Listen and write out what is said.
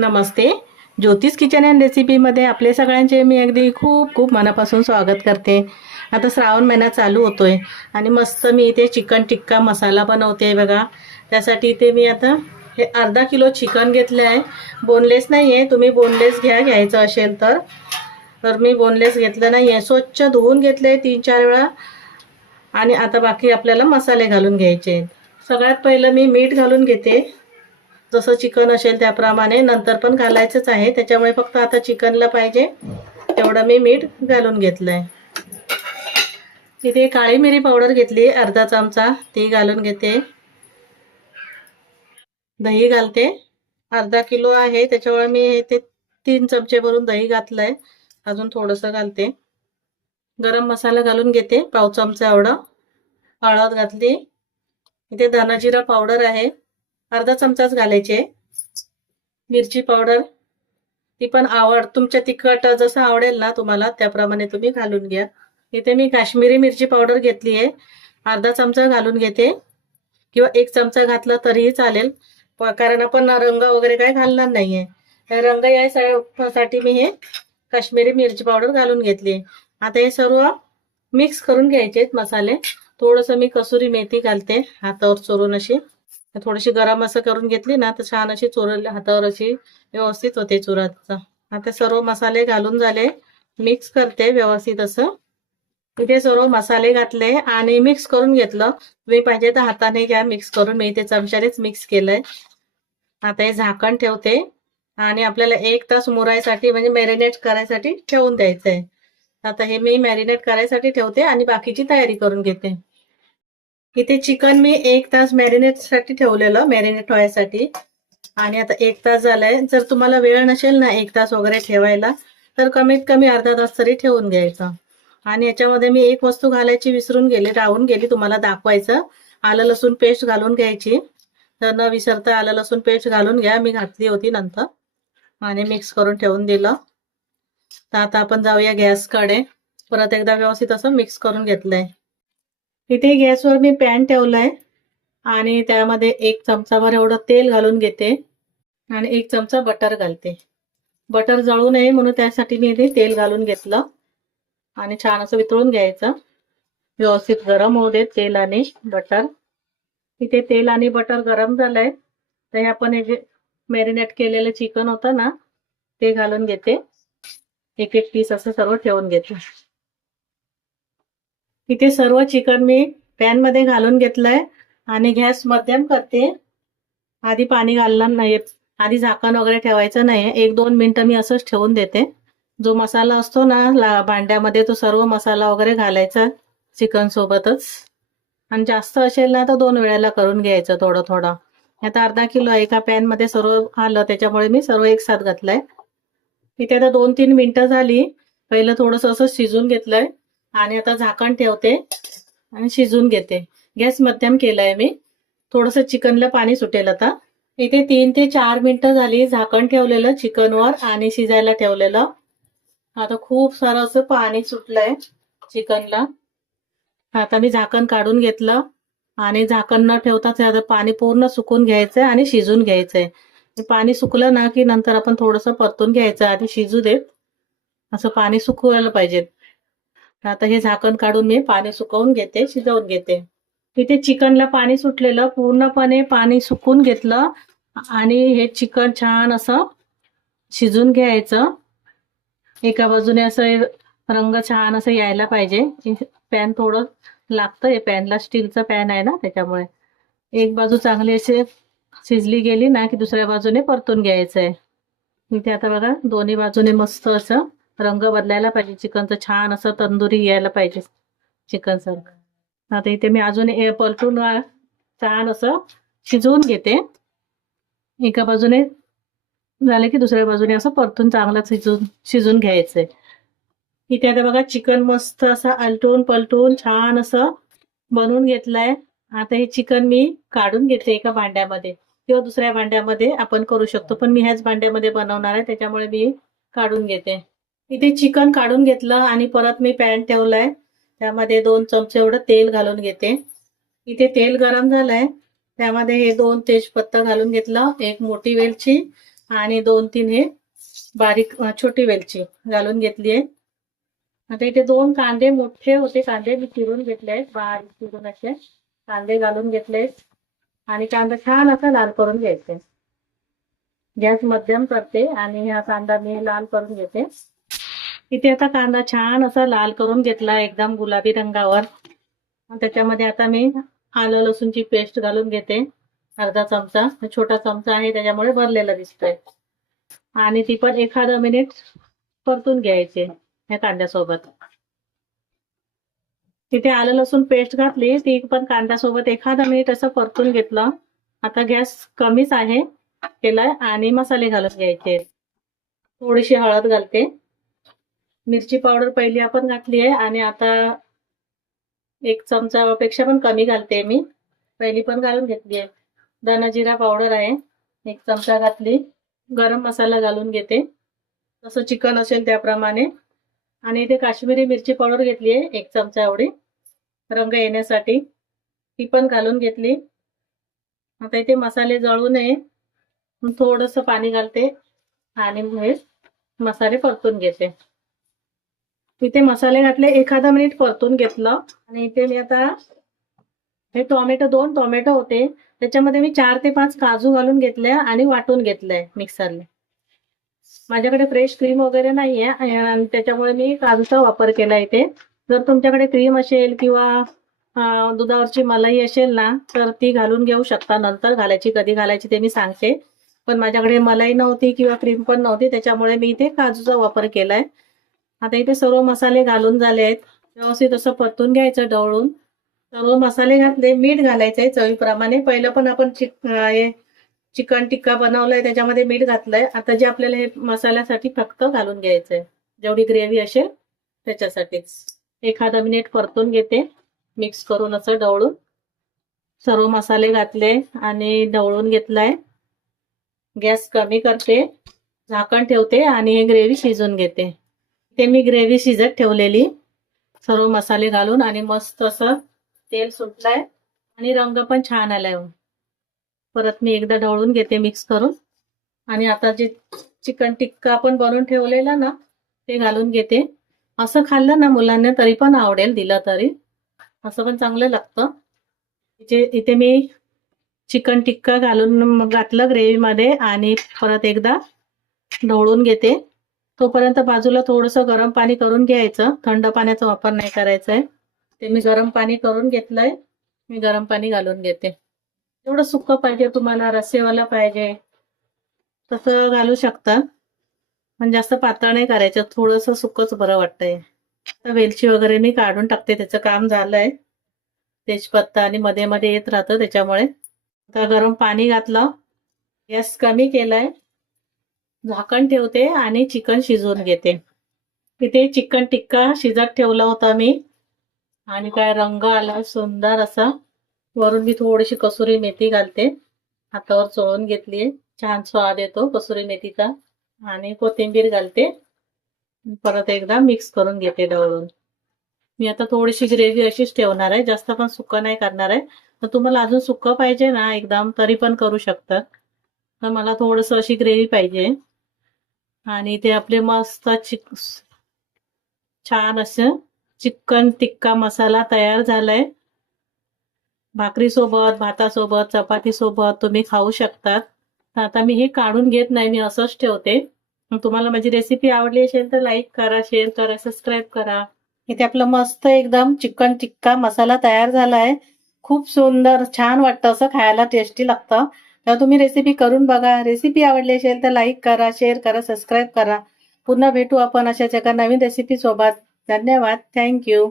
नमस्ते. ज्योतिष kitchen and रेसिपीमध्ये आपले सगळ्यांचे मी अगदी खूप खूप मनापासून स्वागत करते. आता श्रावण महिना चालू होतोय आणि मस्त मी इथे चिकन टिक्का मसाला बनवते बघा. त्यासाठी इथे मी आता हे अर्धा किलो चिकन घेतले आहे. बोनलेस नाही आहे, तुम्ही बोनलेस घ्यायचं असेल तर मी बोनलेस घेतलं नाही आहे. स्वच्छ धुवून घेतले 3-4 वेळा. आणि आता बाकी आपल्याला मसाले घालून घ्यायचे. सगळ्यात पहिलं मी मीठ घालून घेते. जसं चिकन असेल त्याप्रमाणे नंतर पण घालायचंच आहे, त्याच्यामुळे फक्त आता चिकनला पाहिजे तेवढं मी मीठ घालून घेतलंय. इथे काळी मिरी पावडर घेतली अर्धा चमचा, ती घालून घेते. दही घालते. अर्धा किलो आहे त्याच्यामुळे मी इथे 3 चमचे भरून दही घातलंय. अजून थोडंसं घालते. गरम मसाला घालून घेते 1/2 चमचा एवढं. हळद घातली. इथे धना जिरा पावडर आहे, अर्धा चमचाच घालायचे. मिरची पावडर ती पण तुमच्या तिखट जसं आवडेल ना तुम्हाला त्याप्रमाणे तुम्ही घालून घ्या. इथे मी काश्मीरी मिरची पावडर घेतली आहे, अर्धा चमचा घालून घेते किंवा 1 चमचा घातला तरीही चालेल, कारण आपण रंग वगैरे काय घालणार नाहीये. रंग यासाठी मी हे काश्मीरी मिरची पावडर घालून घेतली. आता हे सर्व मिक्स करून घ्यायचे मसाले. थोडंसं मी कसुरी मेथी घालते हातावर चोरून अशी. थोडीशी गरम असं करून घेतली ना तर छान अशी चोरली हातावर अशी व्यवस्थित होते चुराचं. आता सर्व मसाले घालून झाले, मिक्स करते व्यवस्थित असं. इथे सर्व मसाले घातले आणि मिक्स करून घेतलं. तुम्ही पाहिजे तर हाताने घ्या मिक्स करून, मी इथे चमच्यानेच मिक्स केलंय. आता हे झाकण ठेवते आणि आपल्याला 1 तास मुरायसाठी म्हणजे मॅरिनेट करायसाठी ठेवून द्यायचंय. आता हे मी मॅरिनेट करायसाठी ठेवते आणि बाकीची तयारी करून घेते. इथे चिकन मी 1 तास मॅरिनेटसाठी ठेवलेलं, मॅरिनेट व्हायसाठी. आणि आता 1 तास झालाय. जर तुम्हाला वेळ नसेल ना 1 तास वगैरे ठेवायला तर कमीत कमी अर्धा तास तरी ठेवून घ्यायचं. आणि याच्यामध्ये मी एक वस्तू घालायची राहून गेली तुम्हाला दाखवायचं. आलं लसूण पेस्ट घालून घ्यायची. तर न विसरता आलं लसूण पेस्ट घालून घ्या, मी घातली होती नंतर. आणि मिक्स करून ठेवून दिलं. तर आता आपण जाऊया गॅसकडे. परत एकदा व्यवस्थित असं मिक्स करून घेतलंय. इथे गॅसवर मी पॅन ठेवलाय आणि त्यामध्ये 1 चमचाभर एवढं तेल घालून घेते आणि 1 चमचा बटर घालते. बटर जळू नये म्हणून त्यासाठी मी इथे तेल घालून घेतलं आणि छान असं वितळून घ्यायचं. व्यवस्थित गरम होऊ देत तेल आणि बटर. इथे तेल आणि बटर गरम झालंय तर हे आपण हे जे मॅरिनेट केलेलं चिकन होतं ना ते घालून घेते. एक पीस असं सर्व ठेवून घेते. इथे सर्व चिकन मी पॅन मध्ये घालून घेतलंय आणि गॅस मध्यम करते. आधी पाणी घालणार नाही, आधी झाकण वगैरे ठेवायचं नाही. 1-2 मिनिटं मी असंच ठेवून देते. जो मसाला असतो ना भांड्यामध्ये तो सर्व मसाला वगैरे घालायचा चिकन सोबतच. आणि जास्त असेल ना तर 2 वेळेला करून घ्यायचं थोडं थोडं. आता अर्धा किलो एका पॅन मध्ये सर्व आलं त्याच्यामुळे मी सर्व एकसाथ घातलंय. इथे आता 2-3 मिनिटं झाली. पहिलं थोडंसं असं शिजून घेतलंय आणि आता झाकण ठेवते आणि शिजून घेते. गॅस मध्यम केलाय मी. थोडंसं चिकनला पाणी सुटेल आता. इथे 3 ते 4 मिनिटं झाली झाकण ठेवलेलं चिकनवर आणि शिजायला ठेवलेलं. आता खूप सारं असं पाणी सुटलंय चिकनला. आता मी झाकण काढून घेतलं आणि झाकण न ठेवताच आता पाणी पूर्ण सुकून घ्यायचंय आणि शिजून घ्यायचंय. पाणी सुकलं ना की नंतर आपण थोडंसं परतून घ्यायचं, आधी शिजू देत. असं पाणी सुकवायला पाहिजे. आता हे झाकण काढून मी पाणी सुकवून घेते, शिजवून घेते. इथे चिकनला पाणी सुटलेलं, पूर्णपणे पाणी सुकून घेतलं आणि हे चिकन छान असं शिजून घ्यायचं. एका बाजूने असं रंग छान असं यायला पाहिजे. पॅन थोडं लागतं, पॅनला स्टीलचं पॅन आहे ना त्याच्यामुळे. एक बाजू चांगली अशी शिजली गेली ना की दुसऱ्या बाजूने परतून घ्यायचंय. इथे आता बघा दोन्ही बाजूने मस्त असं रंग बदलायला पाहिजे. चिकनचं छान असं तंदुरी यायला पाहिजे चिकन सारखं. आता इथे मी अजून परतून छान असं शिजवून घेते. एका बाजूने झालं की दुसऱ्या बाजूने असं परतून चांगलं शिजून घ्यायचंय. इथे आता बघा चिकन मस्त असं आलटून पलटून छान असं बनवून घेतलंय. आता हे चिकन मी काढून घेते एका भांड्यामध्ये किंवा दुसऱ्या भांड्यामध्ये आपण करू शकतो, पण मी ह्याच भांड्यामध्ये बनवणार आहे त्याच्यामुळे मी काढून घेते. इथे चिकन काढून घेतलं आणि परत मी पॅन ठेवलाय, त्यामध्ये 2 चमचे एवढं तेल घालून घेते. इथे तेल गरम झालंय त्यामध्ये हे 2 तेजपत्ता घालून घेतलं, 1 मोठी वेलची आणि 2-3 हे बारीक छोटी वेलची घालून घेतली आहे. आता इथे 2 कांदे मोठे होते कांदे मी चिरून घेतले आहेत, बारीक चिरून असे कांदे घालून घेतले आणि कांदा छान असा लाल करून घ्यायचा. गॅस मध्यम करते आणि हा कांदा मी लाल करून घेते. इथे आता कांदा छान असा लाल करून घेतला एकदम गुलाबी रंगावर. त्याच्यामध्ये आता मी आलं लसूणची पेस्ट घालून घेते, अर्धा चमचा. छोटा चमचा आहे त्याच्यामुळे भरलेला दिसतोय. आणि ती पण एखादा मिनिट परतून घ्यायचे या कांद्यासोबत. तिथे आलं लसूण पेस्ट घातली, ती पण कांद्यासोबत एखादा मिनिट असं परतून घेतलं. आता गॅस कमीच आहे केलाय आणि मसाले घालून घ्यायचे. थोडीशी हळद घालते, मिरची पावडर पहिली आपण घातली आहे आणि आता 1 चमचापेक्षा पण कमी घालते मी, पहिली पण घालून घेतली आहे. धना जिरा पावडर आहे 1 चमचा घातली. गरम मसाला घालून घेते, जसं चिकन असेल त्याप्रमाणे. आणि इथे काश्मीरी मिरची पावडर घेतली आहे 1 चमचा एवढी, रंग येण्यासाठी, ती पण घालून घेतली. आता इथे मसाले जळू नये थोडंसं पाणी घालते आणि हे मसाले परतून घेते. इथे मसाले घातले, एखादा मिनिट परतून घेतलं. आणि इथे मी आता हे टोमॅटो 2 टोमॅटो होते त्याच्यामध्ये मी 4 ते 5 काजू घालून घेतले आणि वाटून घेतलंय मिक्सरने. माझ्याकडे फ्रेश क्रीम वगैरे नाहीये आणि त्याच्यामुळे मी काजूचा वापर केला इथे. जर तुमच्याकडे क्रीम असेल किंवा दुधावरची मलाई असेल ना तर ती घालून घेऊ शकता. नंतर घालायची, कधी घालायची ते मी सांगते. पण माझ्याकडे मलाई नव्हती किंवा क्रीम पण नव्हती त्याच्यामुळे मी इथे काजूचा वापर केलाय. आता इथे सर्व मसाले घालून झाले आहेत, व्यवस्थित असं परतून घ्यायचं ढवळून. सर्व मसाले घातले, मीठ घालायचंय चवीप्रमाणे. पहिलं पण आपण चिकन टिक्का बनवलाय त्याच्यामध्ये मीठ घातलंय. आता जे आपल्याला हे मसाल्यासाठी फक्त घालून घ्यायचंय, जेवढी ग्रेव्ही असेल त्याच्यासाठीच. एखादा मिनिट परतून घेते मिक्स करून असं ढवळून. सर्व मसाले घातले आणि ढवळून घेतलाय. गॅस कमी करते, झाकण ठेवते आणि हे ग्रेव्ही शिजून घेते. ते मी ग्रेव्ही शिजत ठेवलेली सर्व मसाले घालून आणि मस्त असं तेल सुटलंय आणि रंग पण छान आलाय. परत मी एकदा ढवळून घेते मिक्स करून. आणि आता जे चिकन टिक्का आपण बनवून ठेवलेला ना ते घालून घेते. असं खाल्लं ना मुलांना तरी पण आवडेल, दिलं तरी असं पण चांगलं लागतं. इथे मी चिकन टिक्का घालून घातलं ग्रेव्हीमध्ये आणि परत एकदा ढवळून घेते. तोपर्यंत बाजूला थोडंसं गरम पाणी करून घ्यायचं, थंड पाण्याचा वापर नाही करायचा आहे. ते मी गरम पाणी करून घेतलंय, मी गरम पाणी घालून घेते. जेवढं सुक्क पाहिजे तुम्हाला, रस्सेवाला पाहिजे तसं घालू शकता, पण जास्त पातळ नाही करायचं, थोडंसं सुक्कच बरं वाटतंय. आता वेलची वगैरे मी काढून टाकते, त्याचं काम झालंय. तेजपत्ता आणि मध्ये मध्ये येत राहतं त्याच्यामुळे. आता गरम पाणी घातलं, गॅस कमी केलाय, झाकण ठेवते आणि चिकन शिजवून घेते. इथे चिकन टिक्का शिजत ठेवला होता मी आणि काय रंग आला सुंदर असा. वरून मी थोडीशी कसुरी मेथी घालते, हातावर चोळून घेतलीये, छान स्वाद येतो कसुरी मेथीचा. आणि कोथिंबीर घालते, परत एकदा मिक्स करून घेते ढवळून. मी आता थोडीशी ग्रेव्ही अशीच ठेवणार आहे, जास्त पण सुक्क नाही करणार आहे. तर तुम्हाला अजून सुक्क पाहिजे ना एकदम तरी पण करू शकतात, तर मला थोडंसं अशी ग्रेव्ही पाहिजे. आणि ते आपले मस्त छान असं चिकन टिक्का मसाला तयार झालाय. भाकरीसोबत, भातासोबत, चपातीसोबत तुम्ही खाऊ शकतात. तर आता मी हे काढून घेत नाही, मी असंच ठेवते. तुम्हाला माझी रेसिपी आवडली असेल तर लाईक करा, शेअर करा, सबस्क्राईब करा. इथे आपलं मस्त एकदम चिकन टिक्का मसाला तयार झालाय. खूप सुंदर छान वाटतं, असं खायला टेस्टी लागतं. तर तुम्ही रेसिपी करून बघा. रेसिपी आवडली असेल तर लाईक करा, शेअर करा, सबस्क्राईब करा. पुन्हा भेटू आपण अशाच एका नवीन रेसिपी सोबत. धन्यवाद. थँक्यू.